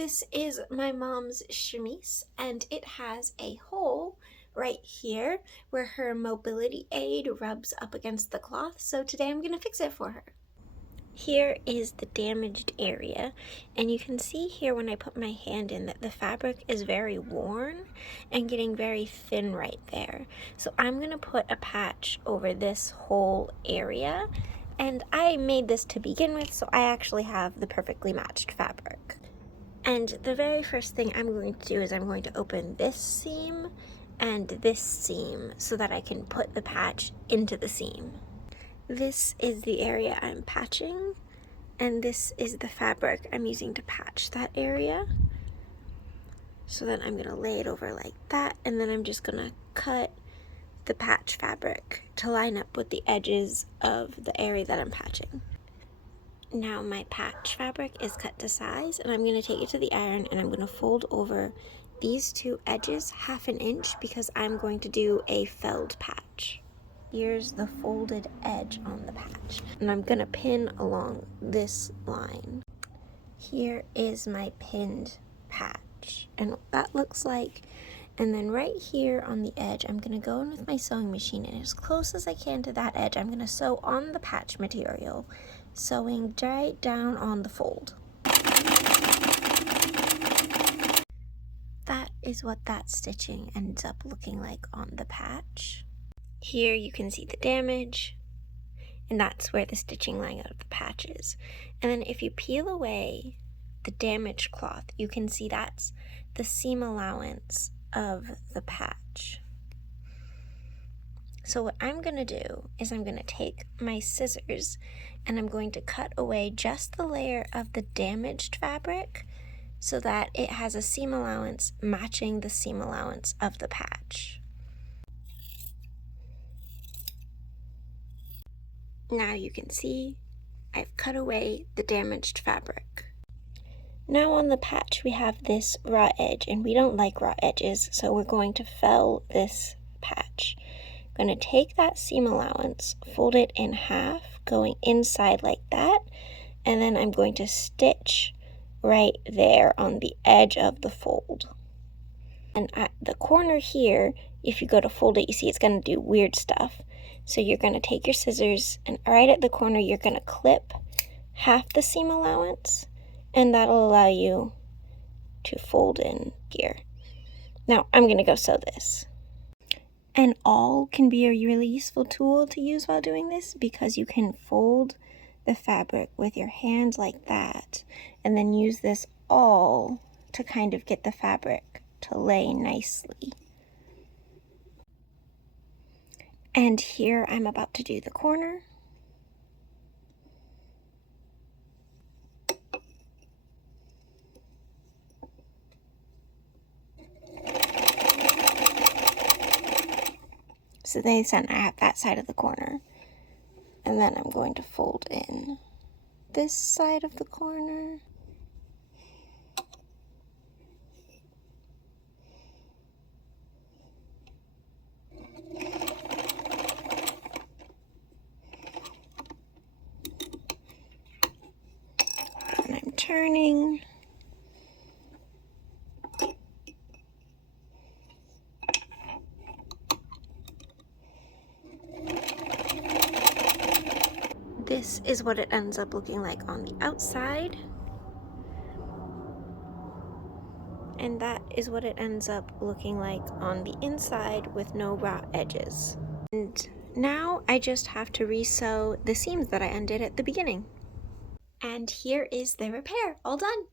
This is my mom's chemise, and it has a hole right here where her mobility aid rubs up against the cloth, so today I'm going to fix it for her. Here is the damaged area, and you can see here when I put my hand in that the fabric is very worn and getting very thin right there. So I'm going to put a patch over this whole area, and I made this to begin with, so I actually have the perfectly matched fabric. And the very first thing I'm going to do is I'm going to open this seam and this seam so that I can put the patch into the seam. This is the area I'm patching, and this is the fabric I'm using to patch that area. So then I'm going to lay it over like that, and then I'm just going to cut the patch fabric to line up with the edges of the area that I'm patching. Now my patch fabric is cut to size, and I'm going to take it to the iron and I'm going to fold over these two edges 1/2 inch because I'm going to do a felled patch. Here's the folded edge on the patch, and I'm going to pin along this line. Here is my pinned patch and what that looks like. And then right here on the edge, I'm going to go in with my sewing machine, and as close as I can to that edge, I'm going to sew on the patch material, sewing right down on the fold. That is what that stitching ends up looking like on the patch. Here you can see the damage, and that's where the stitching line out of the patch is. And then if you peel away the damaged cloth, you can see that's the seam allowance of the patch. So what I'm going to do is I'm going to take my scissors and I'm going to cut away just the layer of the damaged fabric so that it has a seam allowance matching the seam allowance of the patch. Now you can see I've cut away the damaged fabric. Now on the patch we have this raw edge, and we don't like raw edges, so we're going to fell this patch. I'm going to take that seam allowance, fold it in half, going inside like that, and then I'm going to stitch right there on the edge of the fold. And at the corner here, if you go to fold it, you see it's going to do weird stuff. So you're going to take your scissors, and right at the corner you're going to clip half the seam allowance, and that'll allow you to fold in here. Now I'm going to go sew this. An awl can be a really useful tool to use while doing this because you can fold the fabric with your hands like that and then use this awl to kind of get the fabric to lay nicely. And here I'm about to do the corner. So they center at that side of the corner. And then I'm going to fold in this side of the corner. And I'm turning. This is what it ends up looking like on the outside. And that is what it ends up looking like on the inside with no raw edges. And now I just have to re-sew the seams that I undid at the beginning. And here is the repair, all done.